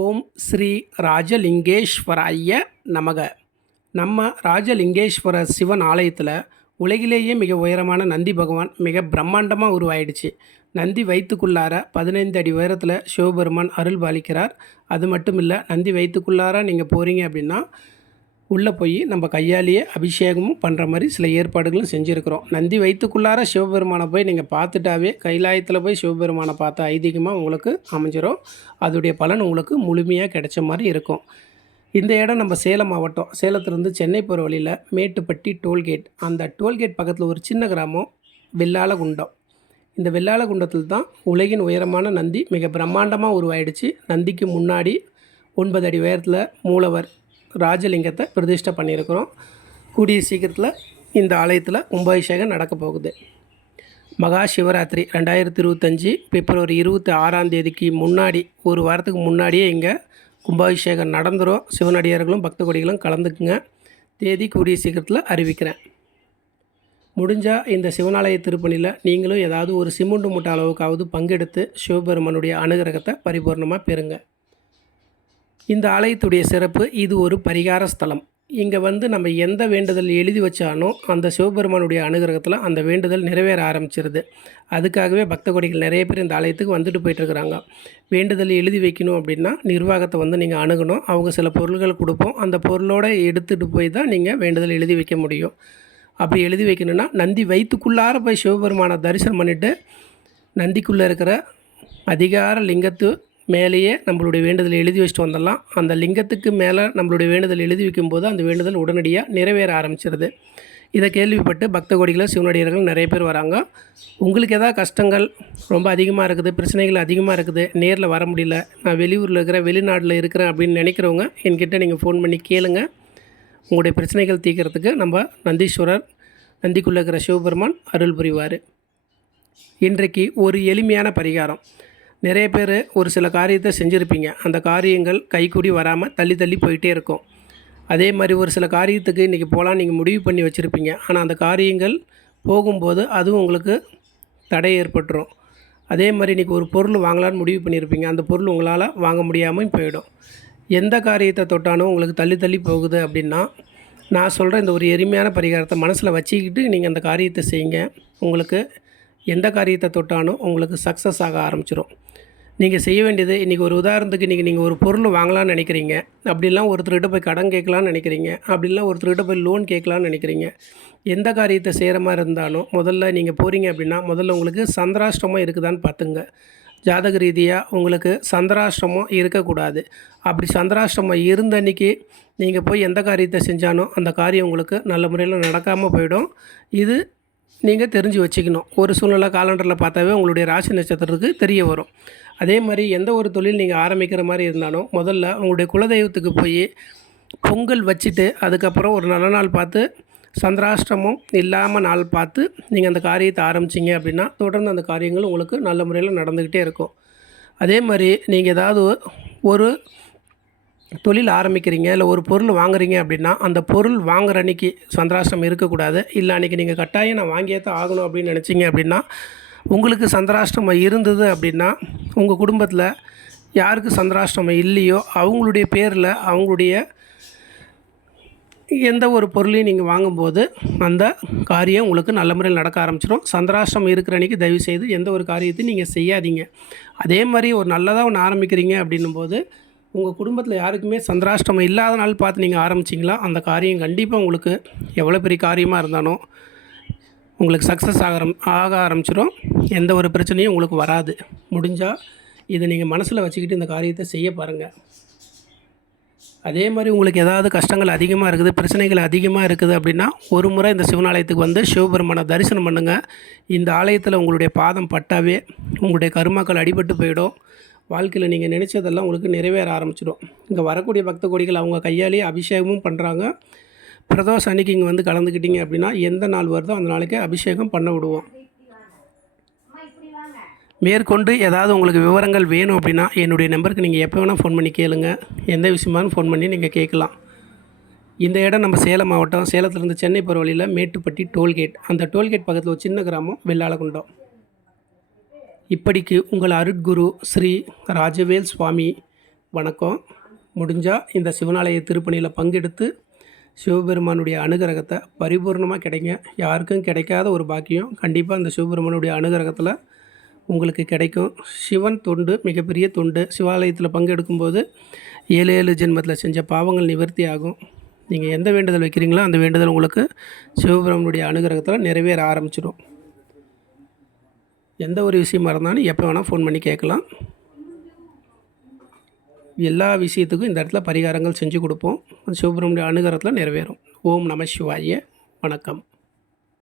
ஓம் ஸ்ரீ ராஜலிங்கேஸ்வராய நமக. நம்ம ராஜலிங்கேஸ்வரர் சிவன் ஆலயத்தில் உலகிலேயே மிக உயரமான நந்தி பகவான் மிக பிரம்மாண்டமாக உருவாயிடுச்சு. நந்தி வயிற்றுக்குள்ளார 15 அடி உயரத்தில் சிவபெருமான் அருள் பாலிக்கிறார். அது மட்டும் இல்லை, நந்தி வயிற்றுக்குள்ளார நீங்கள் போகிறீங்க அப்படின்னா உள்ளே போய் நம்ம கையாலேயே அபிஷேகமும் பண்ணுற மாதிரி சில ஏற்பாடுகளும் செஞ்சுருக்கிறோம். நந்தி வயிற்றுக்குள்ளார சிவபெருமானை போய் நீங்கள் பார்த்துட்டாவே கைலாயத்தில் போய் சிவபெருமானை பார்த்த ஐதீகமாக உங்களுக்கு அமைஞ்சிரும். அதோடைய பலன் உங்களுக்கு முழுமையாக கிடைச்ச மாதிரி இருக்கும். இந்த இடம் நம்ம சேலம் மாவட்டம், சேலத்துலேருந்து சென்னை போகிற வழியில் மேட்டுப்பட்டி டோல்கேட், அந்த டோல்கேட் பக்கத்தில் ஒரு சின்ன கிராமம் வெள்ளாளகுண்டம். இந்த வெள்ளாளகுண்டத்தில் தான் உலகின் உயரமான நந்தி மிக பிரம்மாண்டமாக உருவாயிடுச்சு. நந்திக்கு முன்னாடி 9 அடி உயரத்தில் மூலவர் ராஜலிங்கத்தை பிரதிஷ்டை பண்ணியிருக்கிறோம். கூடிய சீக்கிரத்தில் இந்த ஆலயத்தில் கும்பாபிஷேகம் நடக்க போகுது. மகா சிவராத்திரி 2025 பிப்ரவரி 26 முன்னாடி, ஒரு வாரத்துக்கு முன்னாடியே இங்கே கும்பாபிஷேகம் நடந்துடும். சிவனடியார்களும் பக்த கொடிகளும் கலந்துக்குங்க. தேதி கூடிய சீக்கிரத்தில் அறிவிக்கிறேன். முடிஞ்சால் இந்த சிவனாலய திருப்பணியில் நீங்களும் ஏதாவது ஒரு சிமெண்ட் மூட்டை அளவுக்காவது பங்கெடுத்து சிவபெருமானுடைய அனுகிரகத்தை பரிபூர்ணமாக பெறுங்க. இந்த ஆலயத்துடைய சிறப்பு, இது ஒரு பரிகார ஸ்தலம். இங்கே நம்ம எந்த வேண்டுதல் எழுதி வச்சாலும் அந்த சிவபெருமானுடைய அனுகிரகத்தில் அந்த வேண்டுதல் நிறைவேற ஆரம்பிச்சிருது. அதுக்காகவே பக்த கொடிகள் நிறைய பேர் இந்த ஆலயத்துக்கு வந்துட்டு போயிட்டுருக்குறாங்க. வேண்டுதல் எழுதி வைக்கணும் அப்படின்னா நிர்வாகத்தை நீங்கள் அணுகணும். அவங்க சில பொருள்கள் கொடுப்போம். அந்த பொருளோடு எடுத்துகிட்டு போய் தான் நீங்கள் வேண்டுதல் எழுதி வைக்க முடியும். அப்படி எழுதி வைக்கணுன்னா நந்தி வயிற்றுக்குள்ளார போய் சிவபெருமானை தரிசனம் பண்ணிவிட்டு நந்திக்குள்ளே இருக்கிற அதிகார லிங்கத்து மேலேயே நம்மளுடைய வேண்டுதல் எழுதி வச்சுட்டு வந்துடலாம். அந்த லிங்கத்துக்கு மேலே நம்மளுடைய வேண்டுதல் எழுதி வைக்கும்போது அந்த வேண்டுதல் உடனடியாக நிறைவேற ஆரம்பிச்சிருது. இதை கேள்விப்பட்டு பக்த கோடிகளும் சிவனடியார்கள் நிறைய பேர் வராங்க. உங்களுக்கு எதாவது கஷ்டங்கள் ரொம்ப அதிகமாக இருக்குது, பிரச்சனைகள் அதிகமாக இருக்குது, நேரில் வர முடியல, நான் வெளியூரில் இருக்கிறேன், வெளிநாட்டில் இருக்கிறேன் அப்படின்னு நினைக்கிறவங்க என்கிட்ட நீங்கள் ஃபோன் பண்ணி கேளுங்க. உங்களுடைய பிரச்சனைகள் தீர்க்கறதுக்கு நம்ம நந்தீஸ்வரர், நந்திக்குள்ளே இருக்கிற சிவபெருமான் அருள் புரிவார். இன்றைக்கு ஒரு எளிமையான பரிகாரம். நிறைய பேர் ஒரு சில காரியத்தை செஞ்சுருப்பீங்க. அந்த காரியங்கள் கைக்கூடி வராமல் தள்ளி தள்ளி போயிட்டே இருக்கும். அதே மாதிரி ஒரு சில காரியத்துக்கு இன்றைக்கி போகலாம் நீங்கள் முடிவு பண்ணி வச்சுருப்பீங்க. ஆனால் அந்த காரியங்கள் போகும்போது அதுவும் உங்களுக்கு தடை ஏற்பட்டுரும். அதே மாதிரி இன்றைக்கி ஒரு பொருள் வாங்கலான்னு முடிவு பண்ணியிருப்பீங்க. அந்த பொருள் உங்களால் வாங்க முடியாமல் போயிடும். எந்த காரியத்தை தொட்டாலும் உங்களுக்கு தள்ளி தள்ளி போகுது அப்படின்னா, நான் சொல்கிற இந்த ஒரு எளிமையான பரிகாரத்தை மனசில் வச்சுக்கிட்டு நீங்கள் அந்த காரியத்தை செய்யுங்க. உங்களுக்கு எந்த காரியத்தை தொட்டாலும் உங்களுக்கு சக்ஸஸ் ஆக ஆரம்பிச்சிடும். நீங்கள் செய்ய வேண்டியது, இன்றைக்கி ஒரு உதாரணத்துக்கு நீங்கள் ஒரு பொருள் வாங்கலாம்னு நினைக்கிறீங்க. அப்படிலாம் ஒருத்தர்கிட்ட போய் கடன் கேட்கலான்னு நினைக்கிறீங்க. அப்படிலாம் ஒருத்தர்கிட்ட போய் லோன் கேட்கலான்னு நினைக்கிறீங்க. எந்த காரியத்தை செய்கிற மாதிரி இருந்தாலும் முதல்ல நீங்கள் போகிறீங்க அப்படின்னா, முதல்ல உங்களுக்கு சந்திராஷ்டமம் இருக்குதான்னு பார்த்துங்க. ஜாதக ரீதியாக உங்களுக்கு சந்திராஷ்டமம் இருக்கக்கூடாது. அப்படி சந்திராஷ்டமம் இருந்த அன்றைக்கி நீங்கள் போய் எந்த காரியத்தை செஞ்சாலும் அந்த காரியம் உங்களுக்கு நல்ல முறையில் நடக்காமல் போயிடும். இது நீங்கள் தெரிஞ்சு வச்சுக்கணும். ஒரு சூழ்நிலை காலண்டரில் பார்த்தாவே உங்களுடைய ராசி நட்சத்திரத்துக்கு தெரிய வரும். அதே மாதிரி எந்த ஒரு தொழில் நீங்கள் ஆரம்பிக்கிற மாதிரி இருந்தாலும் முதல்ல உங்களுடைய குலதெய்வத்துக்கு போய் பொங்கல் வச்சுட்டு அதுக்கப்புறம் ஒரு நல்ல நாள் பார்த்து சந்திராஷ்டமம் இல்லாமல் நாள் பார்த்து நீங்கள் அந்த காரியத்தை ஆரம்பிச்சிங்க அப்படின்னா தொடர்ந்து அந்த காரியங்கள் உங்களுக்கு நல்ல முறையில் நடந்துக்கிட்டே இருக்கும். அதே மாதிரி நீங்கள் ஏதாவது ஒரு தொழில் ஆரம்பிக்கிறீங்க, இல்லை ஒரு பொருள் வாங்குறீங்க அப்படின்னா அந்த பொருள் வாங்குகிற அன்றைக்கி சந்திராஷ்டமம் இருக்கக்கூடாது. இல்லை அன்றைக்கி நீங்கள் கட்டாயம் நான் வாங்கியே தான் ஆகணும் அப்படின்னு நினச்சிங்க அப்படின்னா, உங்களுக்கு சந்திராஷ்டமம் இருந்தது அப்படின்னா உங்கள் குடும்பத்தில் யாருக்கு சந்திராஷ்டமம் இல்லையோ அவங்களுடைய பேரில் அவங்களுடைய எந்த ஒரு பொருளையும் நீங்கள் வாங்கும்போது அந்த காரியம் உங்களுக்கு நல்ல முறையில் நடக்க ஆரம்பிச்சிடும். சந்திராஷ்டமம் இருக்கிற அன்றைக்கி தயவுசெய்து எந்த ஒரு காரியத்தையும் நீங்கள் செய்யாதீங்க. அதே மாதிரி ஒரு நல்லதாக ஒன்று ஆரம்பிக்கிறீங்க அப்படின்னும்போது உங்கள் குடும்பத்தில் யாருக்குமே சந்திராஷ்டமம் இல்லாத நாள் பார்த்து நீங்கள் ஆரம்பிச்சிங்களா, அந்த காரியம் கண்டிப்பாக உங்களுக்கு எவ்வளோ பெரிய காரியமாக இருந்தாலும் உங்களுக்கு சக்ஸஸ் ஆக ஆரம்பிச்சிடும். எந்த ஒரு பிரச்சனையும் உங்களுக்கு வராது. முடிஞ்சால் இதை நீங்கள் மனசில் வச்சுக்கிட்டு இந்த காரியத்தை செய்ய பாருங்கள். அதே மாதிரி உங்களுக்கு ஏதாவது கஷ்டங்கள் அதிகமாக இருக்குது, பிரச்சனைகள் அதிகமாக இருக்குது அப்படின்னா ஒரு முறை இந்த சிவனாலயத்துக்கு சிவபெருமானை தரிசனம் பண்ணுங்கள். இந்த ஆலயத்தில் உங்களுடைய பாதம் பட்டாவே உங்களுடைய கருமாக்கள் அடிபட்டு போயிடும். வாழ்க்கையில் நீங்கள் நினச்சதெல்லாம் உங்களுக்கு நிறைவேற ஆரம்பிச்சிடும். இங்கே வரக்கூடிய பக்த கோடிகள் அவங்க கையாலேயே அபிஷேகமும் பண்ணுறாங்க. பிரதோஷ அன்றைக்கி இங்கே கலந்துக்கிட்டீங்க அப்படின்னா எந்த நாள் வருதோ அந்த நாளைக்கே அபிஷேகம் பண்ண விடுவோம். மேற்கொண்டு ஏதாவது உங்களுக்கு விவரங்கள் வேணும் அப்படின்னா என்னுடைய நம்பருக்கு நீங்கள் எப்போ வேணால் ஃபோன் பண்ணி கேளுங்க. எந்த விஷயமானு ஃபோன் பண்ணி நீங்கள் கேட்கலாம். இந்த இடம் நம்ம சேலம் மாவட்டம், சேலத்துலேருந்து சென்னை போகிற வழியில் மேட்டுப்பட்டி டோல்கேட், அந்த டோல்கேட் பக்கத்தில் ஒரு சின்ன கிராமம் வெள்ளாளகுண்டம். இப்படிக்கு உங்கள் அருட்குரு ஸ்ரீ ராஜவேல் சுவாமி வணக்கம். முடிஞ்சால் இந்த சிவனாலய திருப்பணியில் பங்கெடுத்து சிவபெருமானுடைய அனுகிரகத்தை பரிபூர்ணமாக கிடைங்க. யாருக்கும் கிடைக்காத ஒரு பாக்கியம் கண்டிப்பாக இந்த சிவபெருமானுடைய அனுகிரகத்தில் உங்களுக்கு கிடைக்கும். சிவன் தொண்டு மிகப்பெரிய தொண்டு. சிவாலயத்தில் பங்கெடுக்கும்போது 7 ஜென்மத்தில் செஞ்ச பாவங்கள் நிவர்த்தி ஆகும். நீங்கள் எந்த வேண்டுதல் வைக்கிறீங்களோ அந்த வேண்டுதல் உங்களுக்கு சிவபெருமானுடைய அனுகிரகத்தில் நிறைவேற ஆரம்பிச்சிடும். எந்த ஒரு விஷயமா இருந்தாலும் எப்போ வேணால் ஃபோன் பண்ணி கேட்கலாம். எல்லா விஷயத்துக்கும் இந்த இடத்துல பரிகாரங்கள் செஞ்சு கொடுப்போம். சிவபெருமானுடைய அனுகிரகத்தில் நிறைவேறும். ஓம் நம சிவாய. வணக்கம்.